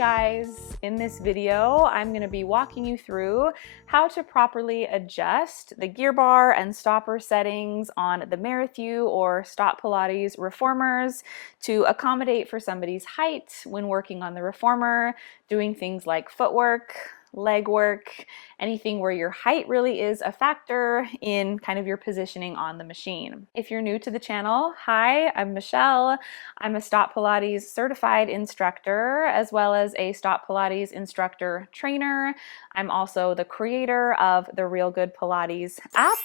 guys, in this video I'm going to be walking you through how to properly adjust the gear bar and stopper settings on the Merrithew or STOTT Pilates Reformers to accommodate for somebody's height when working on the reformer, doing things like footwork, leg work, anything where your height really is a factor in kind of your positioning on the machine. If you're new to the channel, hi, I'm Michelle. I'm a STOTT Pilates certified instructor as well as a STOTT Pilates instructor trainer. I'm also the creator of the Real Good Pilates app.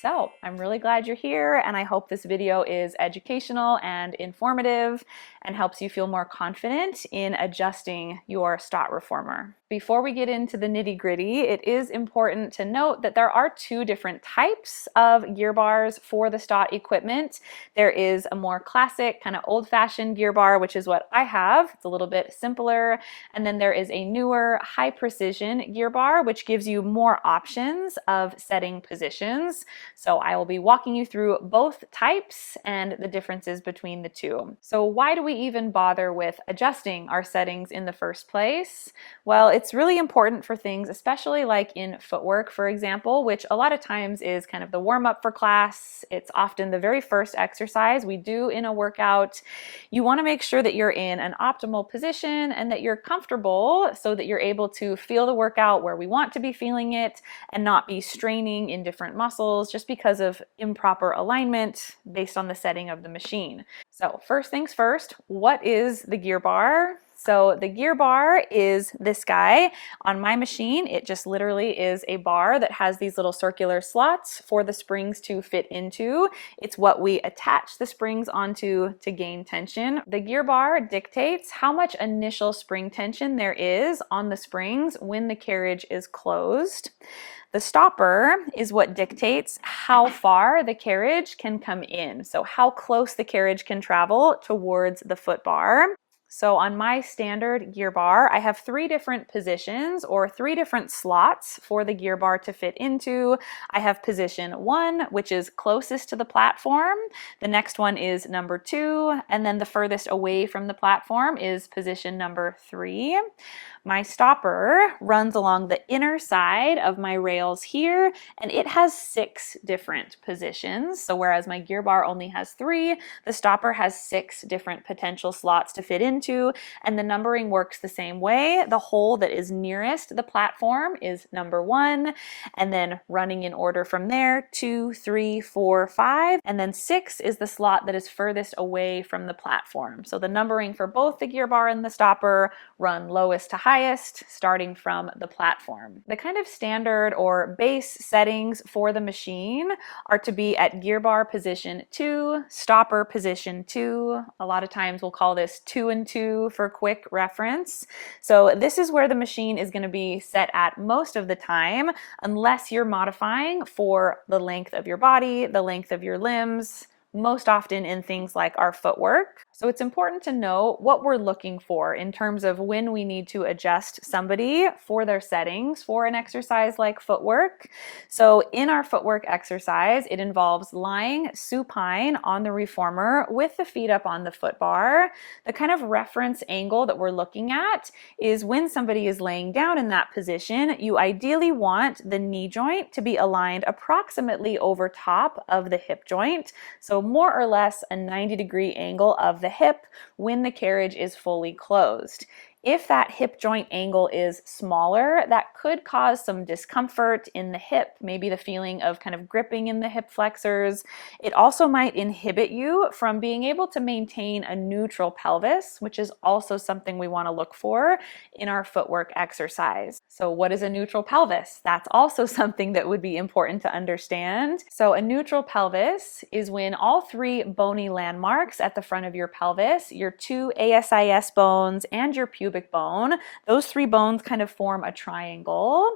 So I'm really glad you're here, and I hope this video is educational and informative and helps you feel more confident in adjusting your STOTT reformer. Before we get into the nitty-gritty, it is important to note that there are two different types of gear bars for the STOTT equipment. There is a more classic, kind of old-fashioned gear bar, which is what I have. It's a little bit simpler. And then there is a newer, high-precision gear bar, which gives you more options of setting positions. So I will be walking you through both types and the differences between the two. So why do we even bother with adjusting our settings in the first place? Well, it's really important for things, especially like in footwork, for example, which a lot of times is kind of the warm-up for class. It's often the very first exercise we do in a workout. You want to make sure that you're in an optimal position and that you're comfortable so that you're able to feel the workout where we want to be feeling it and not be straining in different muscles just because of improper alignment based on the setting of the machine. So first things first, what is the gear bar? So the gear bar is this guy. On my machine, it just literally is a bar that has these little circular slots for the springs to fit into. It's what we attach the springs onto to gain tension. The gear bar dictates how much initial spring tension there is on the springs when the carriage is closed. The stopper is what dictates how far the carriage can come in, so how close the carriage can travel towards the foot bar. So on my standard gear bar, I have three different positions or three different slots for the gear bar to fit into. I have position 1, which is closest to the platform. The next one is number 2, and then the furthest away from the platform is position number 3. My stopper runs along the inner side of my rails here, and it has 6 different positions. So whereas my gear bar only has 3, the stopper has 6 different potential slots to fit into, and the numbering works the same way. The hole that is nearest the platform is number 1, and then running in order from there, 2, 3, 4, 5, and then 6 is the slot that is furthest away from the platform. So the numbering for both the gear bar and the stopper run lowest to highest, starting from the platform. The kind of standard or base settings for the machine are to be at gear bar position 2, stopper position 2. A lot of times we'll call this 2 and 2 for quick reference. So this is where the machine is going to be set at most of the time, unless you're modifying for the length of your body, the length of your limbs, most often in things like our footwork. So it's important to know what we're looking for in terms of when we need to adjust somebody for their settings for an exercise like footwork. So in our footwork exercise, it involves lying supine on the reformer with the feet up on the foot bar. The kind of reference angle that we're looking at is when somebody is laying down in that position, you ideally want the knee joint to be aligned approximately over top of the hip joint. So more or less a 90-degree angle of the hip when the carriage is fully closed. If that hip joint angle is smaller, that could cause some discomfort in the hip, maybe the feeling of kind of gripping in the hip flexors. It also might inhibit you from being able to maintain a neutral pelvis, which is also something we want to look for in our footwork exercise. So what is a neutral pelvis? That's also something that would be important to understand. So a neutral pelvis is when all 3 bony landmarks at the front of your pelvis, your 2 ASIS bones and your pubic bone, those 3 bones kind of form a triangle.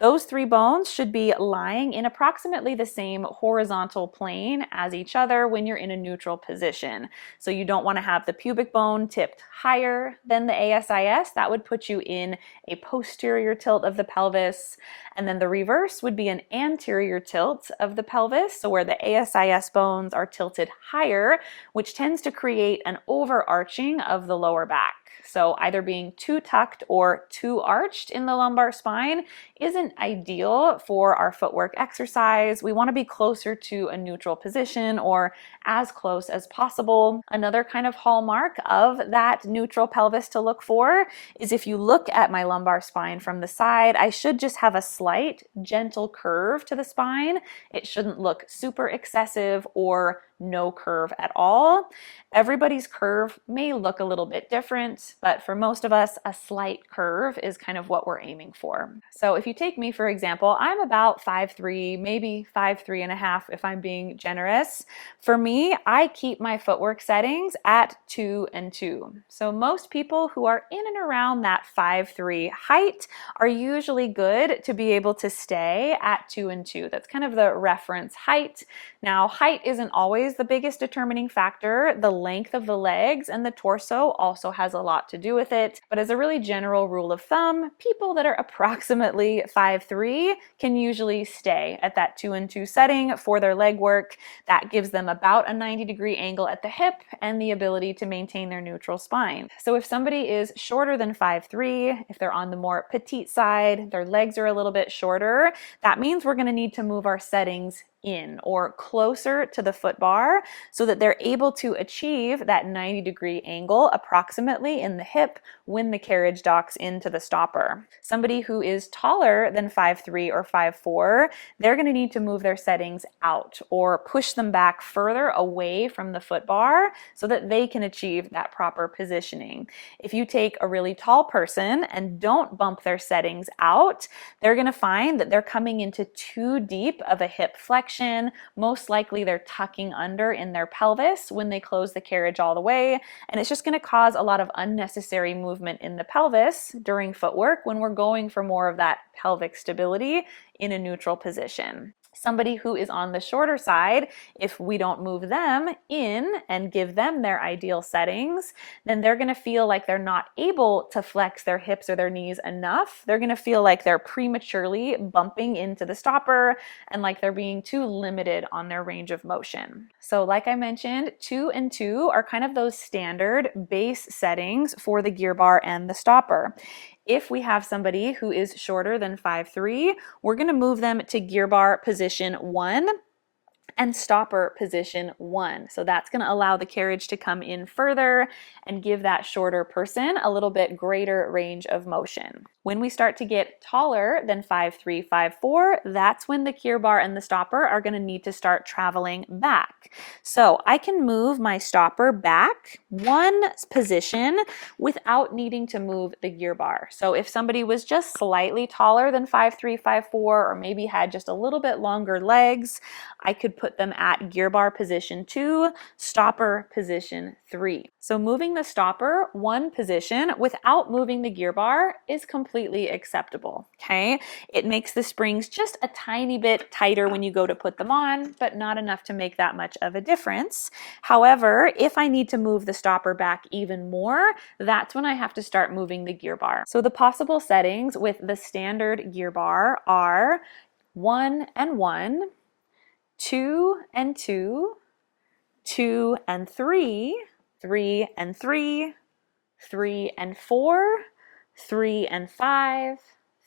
Those 3 bones should be lying in approximately the same horizontal plane as each other when you're in a neutral position. So you don't want to have the pubic bone tipped higher than the ASIS. That would put you in a posterior tilt of the pelvis. And then the reverse would be an anterior tilt of the pelvis, so where the ASIS bones are tilted higher, which tends to create an overarching of the lower back. So either being too tucked or too arched in the lumbar spine isn't ideal for our footwork exercise. We want to be closer to a neutral position or as close as possible. Another kind of hallmark of that neutral pelvis to look for is if you look at my lumbar spine from the side, I should just have a slight, gentle curve to the spine. It shouldn't look super excessive or no curve at all. Everybody's curve may look a little bit different, but for most of us, a slight curve is kind of what we're aiming for. So if you take me, for example, I'm about 5'3", maybe 5'3.5" if I'm being generous. For me, I keep my footwork settings at 2 and 2. So most people who are in and around that 5'3" height are usually good to be able to stay at 2 and 2. That's kind of the reference height. Now, height isn't always the biggest determining factor. The length of the legs and the torso also has a lot to do with it. But as a really general rule of thumb, people that are approximately 5'3" can usually stay at that 2 and 2 setting for their leg work. That gives them about a 90-degree angle at the hip and the ability to maintain their neutral spine. So if somebody is shorter than 5'3", if they're on the more petite side, their legs are a little bit shorter, that means we're going to need to move our settings in or closer to the foot bar so that they're able to achieve that 90-degree angle approximately in the hip when the carriage docks into the stopper. Somebody who is taller than 5'3" or 5'4", they're going to need to move their settings out or push them back further away from the foot bar so that they can achieve that proper positioning. If you take a really tall person and don't bump their settings out, they're going to find that they're coming into too deep of a hip flexion. Most likely they're tucking under in their pelvis when they close the carriage all the way, and it's just going to cause a lot of unnecessary movement in the pelvis during footwork when we're going for more of that pelvic stability in a neutral position. Somebody who is on the shorter side, if we don't move them in and give them their ideal settings, then they're going to feel like they're not able to flex their hips or their knees enough. They're going to feel like they're prematurely bumping into the stopper and like they're being too limited on their range of motion. So like I mentioned, 2 and 2 are kind of those standard base settings for the gear bar and the stopper. If we have somebody who is shorter than 5'3", we're going to move them to gear bar position 1 and stopper position 1. So that's going to allow the carriage to come in further and give that shorter person a little bit greater range of motion. When we start to get taller than 5'3", 5'4", that's when the gear bar and the stopper are going to need to start traveling back. So I can move my stopper back one position without needing to move the gear bar. So if somebody was just slightly taller than 5'3", 5'4", or maybe had just a little bit longer legs, I could put them at gear bar position 2, stopper position 3. So moving the stopper one position without moving the gear bar is completely acceptable, okay? It makes the springs just a tiny bit tighter when you go to put them on, but not enough to make that much of a difference. However, if I need to move the stopper back even more, that's when I have to start moving the gear bar. So the possible settings with the standard gear bar are 1 and 1, 2 and 2, 2 and 3, 3 and 3, 3 and 4, 3 and 5,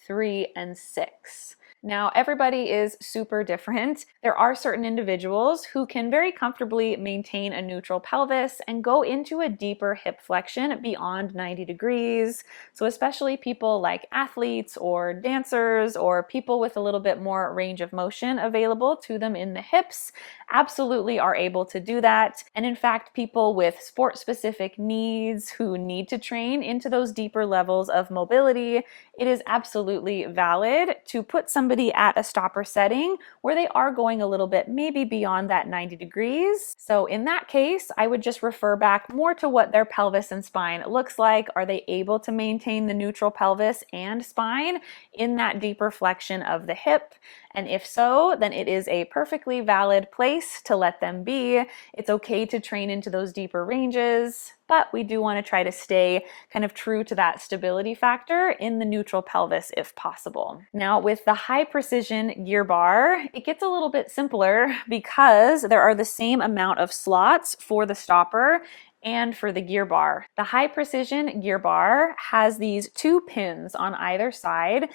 3 and 6. Now, everybody is super different. There are certain individuals who can very comfortably maintain a neutral pelvis and go into a deeper hip flexion beyond 90 degrees. So especially people like athletes or dancers or people with a little bit more range of motion available to them in the hips absolutely are able to do that. And in fact, people with sport-specific needs who need to train into those deeper levels of mobility, it is absolutely valid to put somebody at a stopper setting where they are going a little bit maybe beyond that 90 degrees. So in that case, I would just refer back more to what their pelvis and spine looks like. Are they able to maintain the neutral pelvis and spine in that deeper flexion of the hip? And if so, then it is a perfectly valid place to let them be. It's okay to train into those deeper ranges, but we do want to try to stay kind of true to that stability factor in the neutral pelvis if possible. Now, with the high precision gear bar, it gets a little bit simpler because there are the same amount of slots for the stopper and for the gear bar. The high precision gear bar has these 2 pins on either side.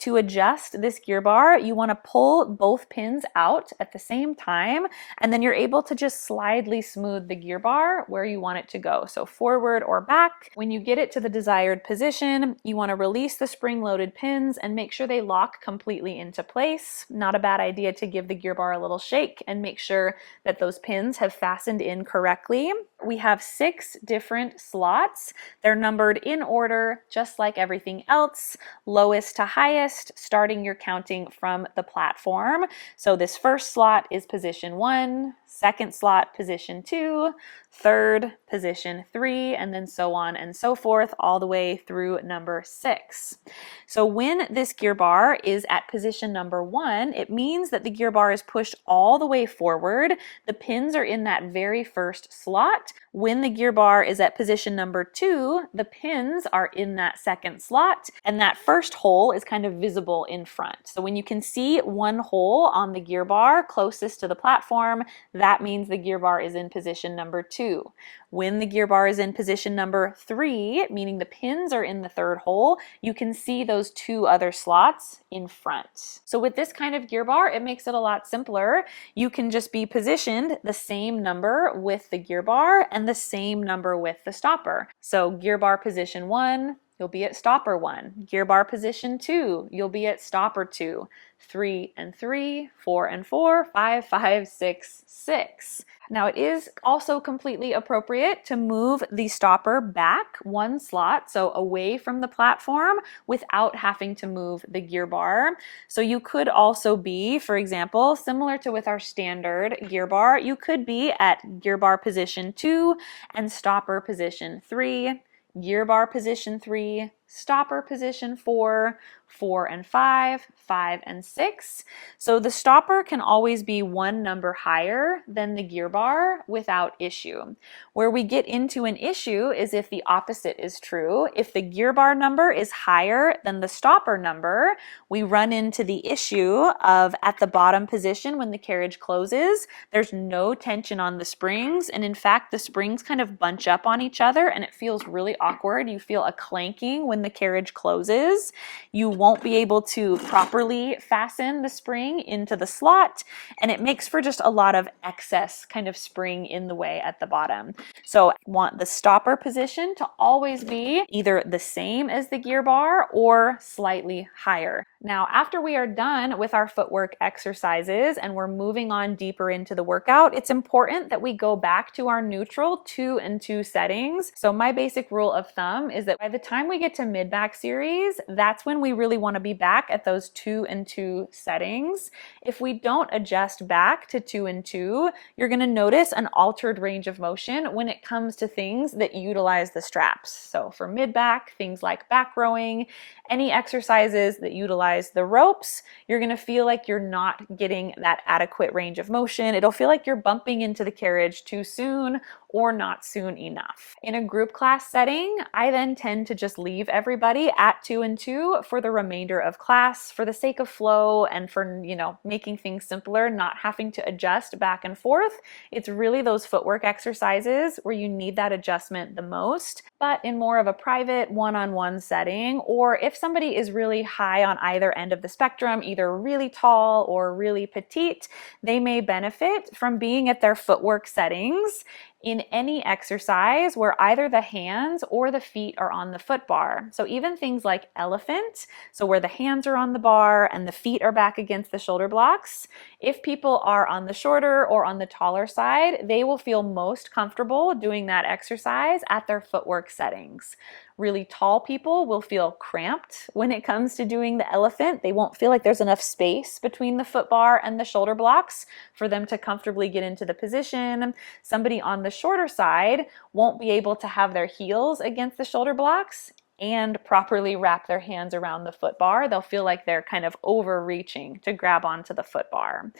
To adjust this gear bar, you want to pull both pins out at the same time, and then you're able to just slightly smooth the gear bar where you want it to go, so forward or back. When you get it to the desired position, you want to release the spring-loaded pins and make sure they lock completely into place. Not a bad idea to give the gear bar a little shake and make sure that those pins have fastened in correctly. We have 6 different slots. They're numbered in order, just like everything else, lowest to highest, starting your counting from the platform. So this first slot is position 1, second slot position 2, third position 3, and then so on and so forth all the way through number 6. So when this gear bar is at position number 1, it means that the gear bar is pushed all the way forward. The pins are in that very first slot. When the gear bar is at position number 2, the pins are in that second slot, and that first hole is kind of visible in front. So when you can see one hole on the gear bar closest to the platform, that means the gear bar is in position number 2. When the gear bar is in position number 3, meaning the pins are in the third hole, you can see those 2 other slots in front. So with this kind of gear bar, it makes it a lot simpler. You can just be positioned the same number with the gear bar and the same number with the stopper. So gear bar position 1, you'll be at stopper 1. Gear bar position 2, you'll be at stopper 2. 3 and 3, 4 and 4, 5, 5, 6, 6. Now it is also completely appropriate to move the stopper back 1 slot, so away from the platform, without having to move the gear bar. So you could also be, for example, similar to with our standard gear bar, you could be at gear bar position 2 and stopper position 3, gear bar position 3, stopper position 4, 4 and 5, 5 and 6. So the stopper can always be 1 number higher than the gear bar without issue. Where we get into an issue is if the opposite is true. If the gear bar number is higher than the stopper number, we run into the issue of at the bottom position when the carriage closes, there's no tension on the springs, and in fact the springs kind of bunch up on each other and it feels really awkward. You feel a clanking when the carriage closes. You won't be able to properly fasten the spring into the slot, and it makes for just a lot of excess kind of spring in the way at the bottom. So I want the stopper position to always be either the same as the gear bar or slightly higher. Now, after we are done with our footwork exercises and we're moving on deeper into the workout, it's important that we go back to our neutral 2 and 2 settings. So my basic rule of thumb is that by the time we get to mid-back series, that's when we really want to be back at those 2 and 2 settings. If we don't adjust back to 2 and 2, you're going to notice an altered range of motion when it comes to things that utilize the straps. So for mid-back, things like back rowing, any exercises that utilize the ropes, you're going to feel like you're not getting that adequate range of motion. It'll feel like you're bumping into the carriage too soon or not soon enough. In a group class setting, I then tend to just leave everybody at 2 and 2 for the remainder of class for the sake of flow and for, making things simpler, not having to adjust back and forth. It's really those footwork exercises where you need that adjustment the most. But in more of a private one-on-one setting, or if somebody is really high on either end of the spectrum, either really tall or really petite, they may benefit from being at their footwork settings in any exercise where either the hands or the feet are on the foot bar. So even things like elephant, so where the hands are on the bar and the feet are back against the shoulder blocks, if people are on the shorter or on the taller side, they will feel most comfortable doing that exercise at their footwork settings. Really tall people will feel cramped when it comes to doing the elephant. They won't feel like there's enough space between the foot bar and the shoulder blocks for them to comfortably get into the position. Somebody on the shorter side won't be able to have their heels against the shoulder blocks and properly wrap their hands around the foot bar. They'll feel like they're kind of overreaching to grab onto the foot bar.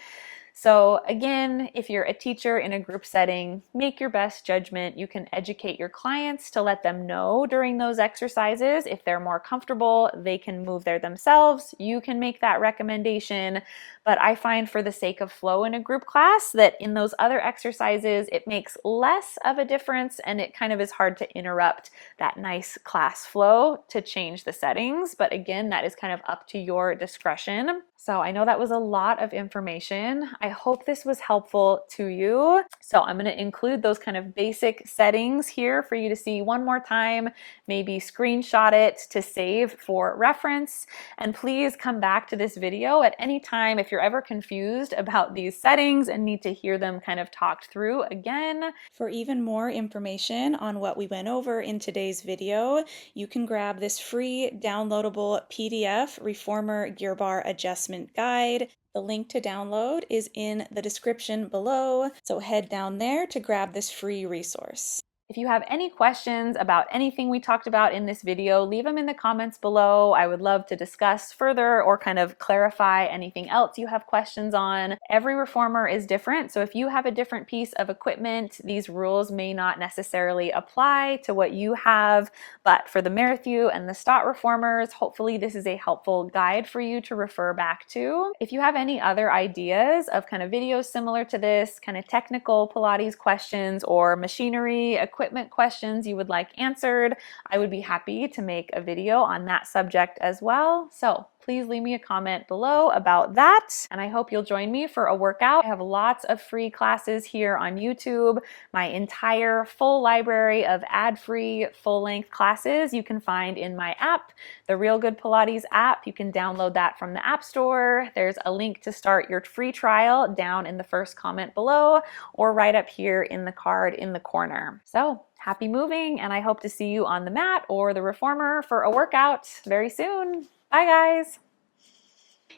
So again, if you're a teacher in a group setting, make your best judgment. You can educate your clients to let them know during those exercises. If they're more comfortable, they can move there themselves. You can make that recommendation. but I find for the sake of flow in a group class that in those other exercises, it makes less of a difference and it kind of is hard to interrupt that nice class flow to change the settings. But again, that is kind of up to your discretion. So I know that was a lot of information. I hope this was helpful to you. So I'm going to include those kind of basic settings here for you to see one more time, maybe screenshot it to save for reference. And please come back to this video at any time if you're ever confused about these settings and need to hear them kind of talked through again. For even more information on what we went over in today's video, you can grab this free downloadable PDF Reformer Gearbar Adjustment Guide. The link to download is in the description below, so head down there to grab this free resource. If you have any questions about anything we talked about in this video, leave them in the comments below. I would love to discuss further or kind of clarify anything else you have questions on. Every reformer is different, so if you have a different piece of equipment, these rules may not necessarily apply to what you have, but for the Merrithew and the STOTT reformers, hopefully this is a helpful guide for you to refer back to. If you have any other ideas of kind of videos similar to this, kind of technical Pilates questions or machinery, equipment questions you would like answered, I would be happy to make a video on that subject as well. So please leave me a comment below about that. And I hope you'll join me for a workout. I have lots of free classes here on YouTube. My entire full library of ad-free, full-length classes you can find in my app, the Real Good Pilates app. You can download that from the App Store. There's a link to start your free trial down in the first comment below or right up here in the card in the corner. So happy moving, and I hope to see you on the mat or the reformer for a workout very soon. Bye guys!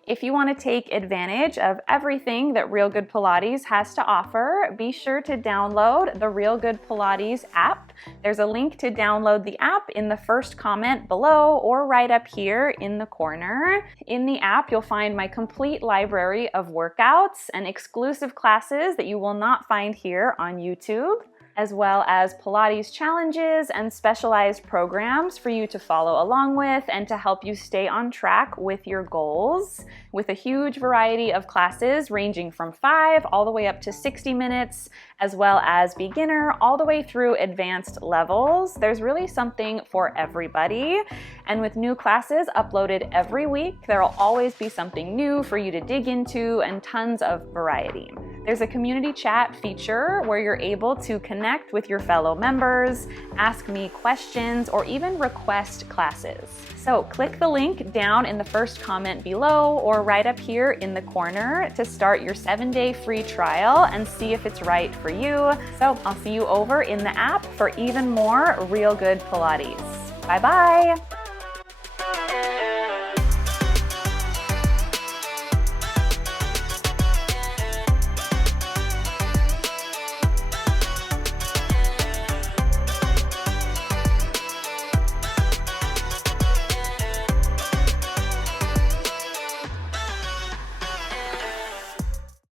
If you want to take advantage of everything that Real Good Pilates has to offer, be sure to download the Real Good Pilates app. There's a link to download the app in the first comment below or right up here in the corner. In the app, you'll find my complete library of workouts and exclusive classes that you will not find here on YouTube, as well as Pilates challenges and specialized programs for you to follow along with and to help you stay on track with your goals. With a huge variety of classes ranging from 5 all the way up to 60 minutes, as well as beginner all the way through advanced levels. There's really something for everybody. And with new classes uploaded every week, there'll always be something new for you to dig into and tons of variety. There's a community chat feature where you're able to connect with your fellow members, ask me questions, or even request classes. So click the link down in the first comment below or right up here in the corner to start your 7-day free trial and see if it's right for you. So I'll see you over in the app for even more Real Good Pilates. Bye-bye.